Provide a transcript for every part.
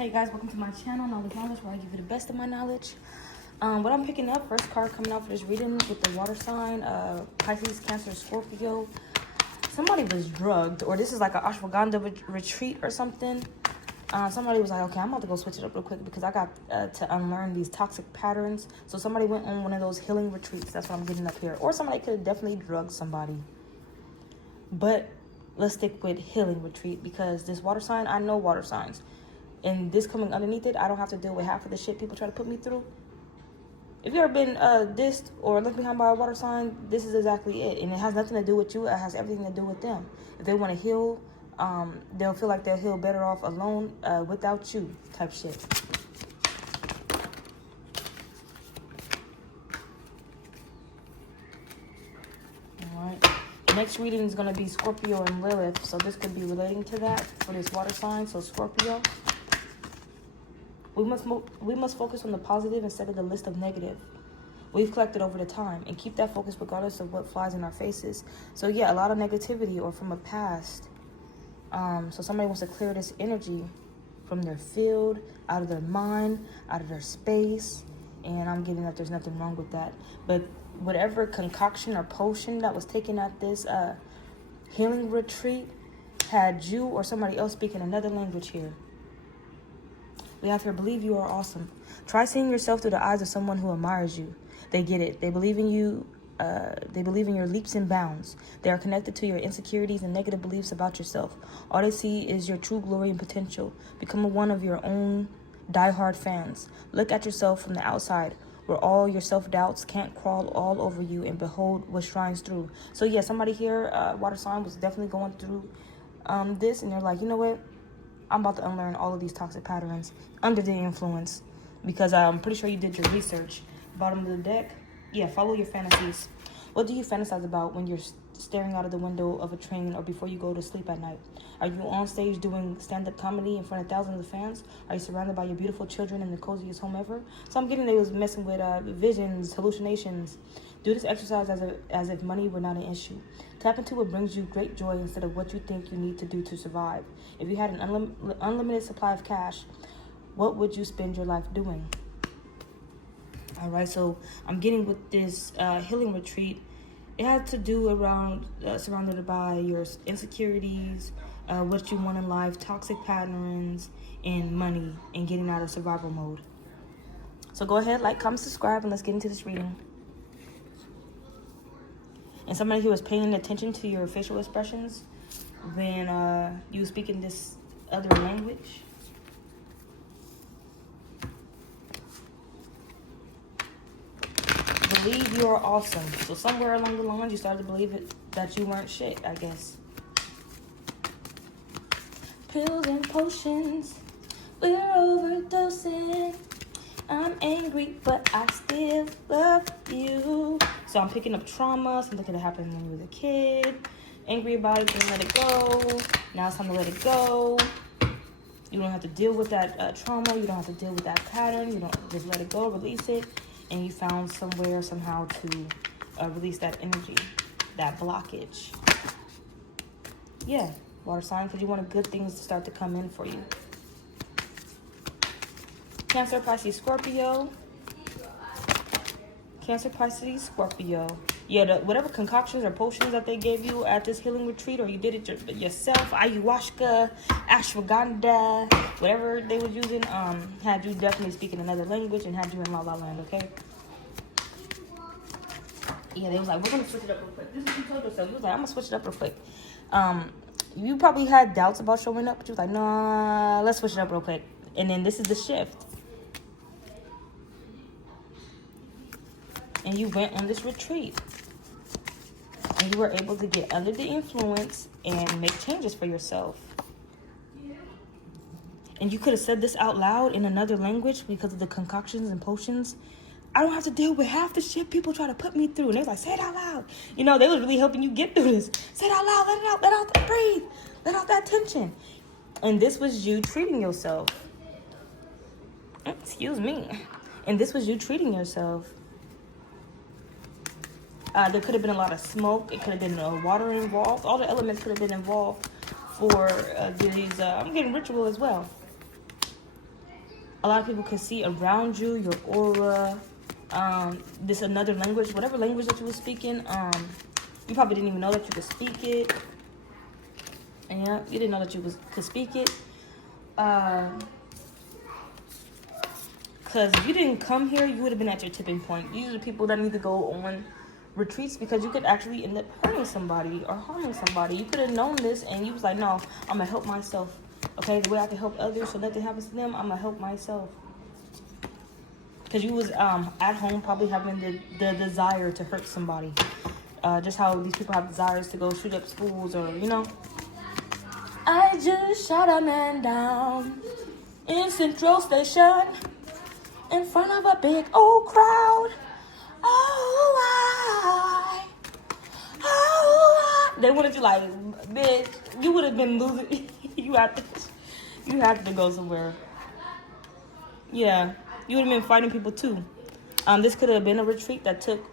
Hey guys, welcome to my channel, Knowledge, where I give you the best of my knowledge. What I'm picking up, first card coming out for this reading with the water sign, Pisces, Cancer, Scorpio. Somebody was drugged, or this is like an ashwagandha retreat or something. Somebody was like, okay, I'm about to go switch it up real quick because I got to unlearn these toxic patterns. So somebody went on one of those healing retreats. That's what I'm getting up here. Or somebody could have definitely drugged somebody. But let's stick with healing retreat because this water sign, I know water signs. And this coming underneath it, I don't have to deal with half of the shit people try to put me through. If you ever been dissed or left behind by a water sign, this is exactly it. And it has nothing to do with you. It has everything to do with them. If they want to heal, they'll feel like they'll heal better off alone without you type shit. All right. The next reading is going to be Scorpio and Lilith. So this could be relating to that for this water sign. So Scorpio. We must focus on the positive instead of the list of negative we've collected over the time and keep that focus regardless of what flies in our faces. So yeah, a lot of negativity or from a past. So somebody wants to clear this energy from their field, out of their mind, out of their space. And I'm getting that there's nothing wrong with that. But whatever concoction or potion that was taken at this healing retreat had you or somebody else speaking another language here. We have here, believe you are awesome. Try seeing yourself through the eyes of someone who admires you. They get it. They believe in you. They believe in your leaps and bounds. They are connected to your insecurities and negative beliefs about yourself. All they see is your true glory and potential. Become one of your own diehard fans. Look at yourself from the outside, where all your self-doubts can't crawl all over you, and behold what shines through. So yeah, somebody here, water sign, was definitely going through this, and they're like, you know what? I'm about to unlearn all of these toxic patterns under the influence because I'm pretty sure you did your research. Bottom of the deck, yeah, follow your fantasies. What do you fantasize about when you're staring out of the window of a train or before you go to sleep at night? Are you on stage doing stand-up comedy in front of thousands of fans? Are you surrounded by your beautiful children in the coziest home ever? So I'm getting they was messing with visions, hallucinations. Do this exercise as if money were not an issue. Tap into what brings you great joy instead of what you think you need to do to survive. If you had an unlimited supply of cash, what would you spend your life doing? All right, so I'm getting with this healing retreat. It has to do around surrounded by your insecurities, what you want in life, toxic patterns, and money, and getting out of survival mode. So go ahead, like, comment, subscribe, and let's get into this reading. And somebody who was paying attention to your facial expressions when you speak in this other language. Believe you are awesome. So somewhere along the lines, you started to believe that you weren't shit, I guess. Pills and potions, we're overdosing. I'm angry, but I still love you. So I'm picking up trauma, something that happened when you were a kid. Angry about it, didn't let it go. Now it's time to let it go. You don't have to deal with that trauma. You don't have to deal with that pattern. You don't just let it go, release it. And you found somewhere, somehow to release that energy, that blockage. Yeah, water sign, because you want good things to start to come in for you. Cancer, Pisces, Scorpio. Cancer, Pisces, Scorpio. Yeah, whatever concoctions or potions that they gave you at this healing retreat, or you did it yourself, ayahuasca, ashwagandha, whatever they were using, had you definitely speaking another language and had you in La La Land, okay? Yeah, they was like, we're going to switch it up real quick. This is what you told yourself. You was like, I'm going to switch it up real quick. You probably had doubts about showing up, but you was like, nah, let's switch it up real quick. And then this is the shift. And you went on this retreat. And you were able to get under the influence and make changes for yourself. And you could have said this out loud in another language because of the concoctions and potions. I don't have to deal with half the shit people try to put me through. And they was like, say it out loud. You know, they was really helping you get through this. Say it out loud, let out, breathe. Let out that tension. And this was you treating yourself. Excuse me. And this was you treating yourself. There could have been a lot of smoke. It could have been water involved. All the elements could have been involved for these. I'm getting ritual as well. A lot of people can see around you, your aura, this another language, whatever language that you were speaking. You probably didn't even know that you could speak it. And yeah, you didn't know that you could speak it. Because if you didn't come here, you would have been at your tipping point. These are the people that need to go on retreats, because you could actually end up hurting somebody or harming somebody. You could have known this and you was like, no, I'm gonna help myself. Okay, the way I can help others so nothing happens to them, I'm gonna help myself. Because you was at home probably having the desire to hurt somebody. Just how these people have desires to go shoot up schools, or you know. I just shot a man down in Central Station in front of a big old crowd. They wanted you like, bitch, you would have been losing. you have to go somewhere. Yeah, you would have been fighting people too. This could have been a retreat that took,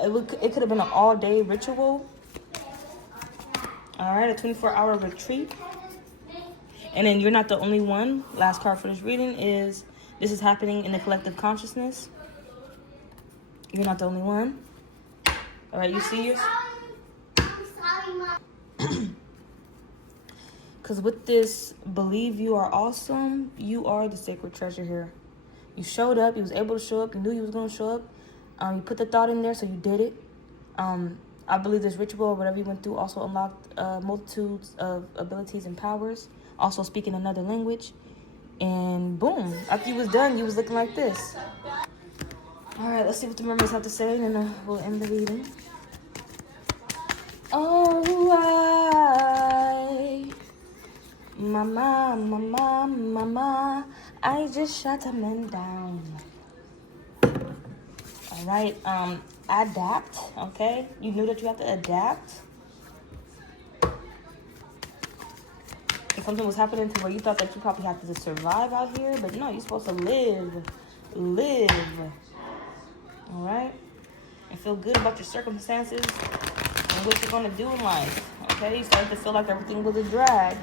it could have been an all-day ritual. All right, a 24-hour retreat. And then you're not the only one. Last card for this reading is, this is happening in the collective consciousness. You're not the only one. All right, you see yours? Because with this, believe you are awesome, you are the sacred treasure here. You showed up, you was able to show up, you knew you was going to show up. You put the thought in there, so you did it. I believe this ritual, or whatever you went through, also unlocked multitudes of abilities and powers. Also speaking another language. And boom, after you was done, you was looking like this. All right, let's see what the mermaids have to say, and then we'll end the reading. Oh, mama, I just shot a man down. All right, adapt, okay? You knew that you have to adapt. If something was happening to where you thought that you probably had to just survive out here, but no, you're supposed to live. All right? And feel good about your circumstances and what you're going to do in life. Okay? You started to feel like everything was a drag.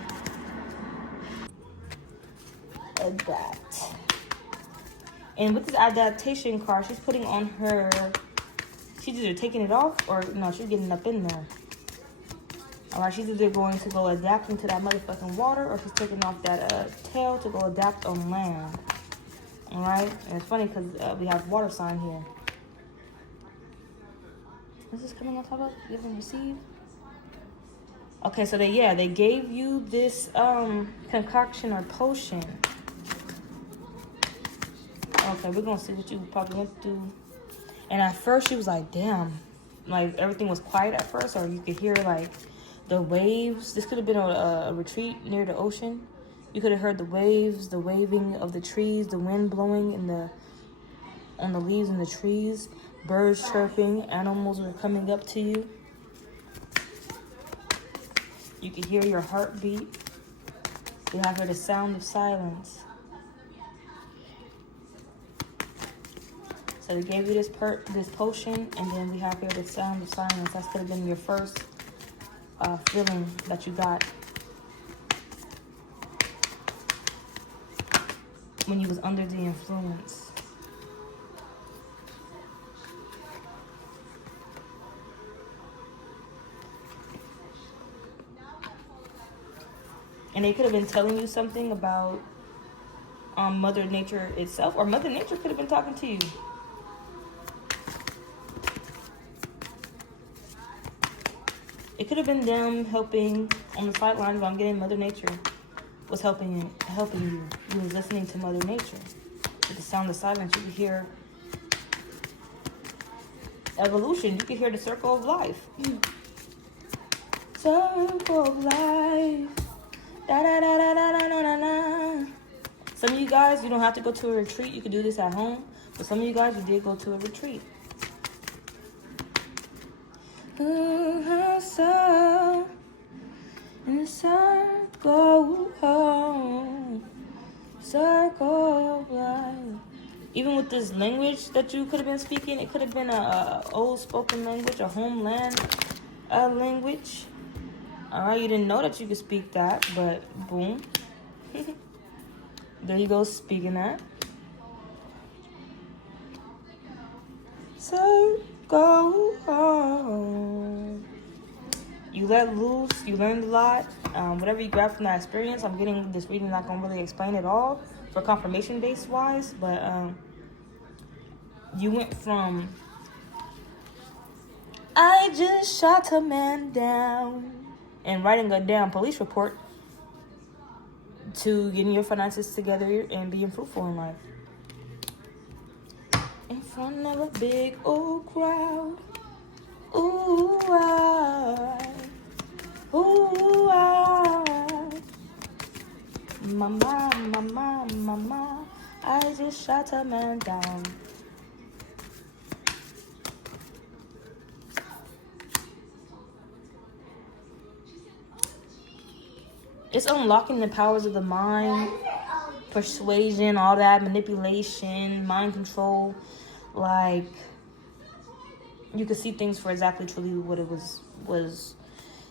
Adapt. And with this adaptation card, she's putting on her, she's either taking it off or no, she's getting up in there. All right, she's either going to go adapt into that motherfucking water, or she's taking off that tail to go adapt on land. All right, and it's funny because we have water sign here. Is this coming on top of give and receive? Okay, so they gave you this concoction or potion. Okay, we're gonna see what you probably went through. And at first she was like, damn, like everything was quiet at first, or you could hear like the waves. This could have been a retreat near the ocean. You could have heard the waves, the waving of the trees, the wind blowing on the leaves in the trees, birds chirping, animals were coming up to you. You could hear your heartbeat. You have heard the sound of silence. So they gave you this potion, and then we have here the sound of silence. That could have been your first feeling that you got when you was under the influence. And they could have been telling you something about Mother Nature itself, or Mother Nature could have been talking to you. It could have been them helping on the sidelines, but I'm getting Mother Nature was helping you. You was listening to Mother Nature. With the sound of silence, you could hear evolution. You could hear the circle of life. Circle of life. Da da da da da da da da. Some of you guys, you don't have to go to a retreat. You could do this at home. But some of you guys, you did go to a retreat. So in a circle home, circle of life. Even with this language that you could have been speaking, it could have been a old spoken language, a homeland language. All right, you didn't know that you could speak that, but boom. There you go, speaking that. So go home. You let loose, you learned a lot. Whatever you grab from that experience, I'm getting this reading not gonna really explain it all for confirmation base wise, but you went from I just shot a man down and writing a damn police report to getting your finances together and being fruitful in life. In front of a big old crowd. Ooh, mama, I just shot a man down. It's unlocking the powers of the mind, persuasion, all that, manipulation, mind control. Like, you could see things for exactly truly what it was.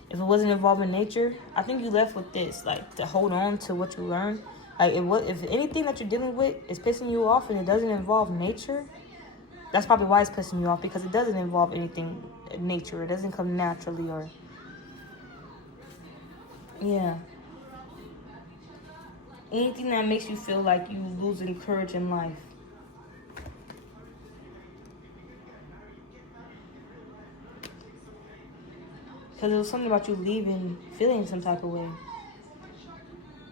If it wasn't involving nature, I think you left with this, like, to hold on to what you learned. Like, if anything that you're dealing with is pissing you off and it doesn't involve nature, that's probably why it's pissing you off, because it doesn't involve anything nature. It doesn't come naturally, or yeah. Anything that makes you feel like you losing courage in life. Because it was something about you leaving feeling some type of way.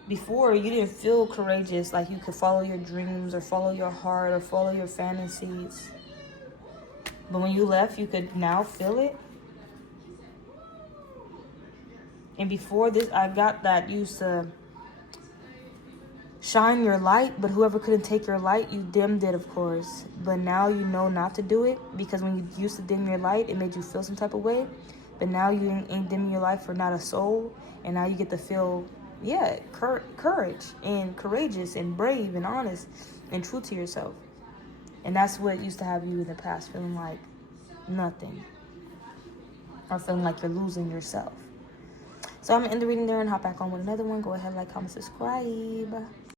Before, you didn't feel courageous, like you could follow your dreams or follow your heart or follow your fantasies. But when you left, you could now feel it. And before this, I got that used to shine your light, but whoever couldn't take your light, you dimmed it, of course. But now you know not to do it, because when you used to dim your light, it made you feel some type of way. But now you ain't dimming your light for not a soul, and now you get to feel, courage and courageous and brave and honest and true to yourself. And that's what used to have you in the past, feeling like nothing, or feeling like you're losing yourself. So I'm gonna end the reading there and hop back on with another one. Go ahead, like, comment, subscribe.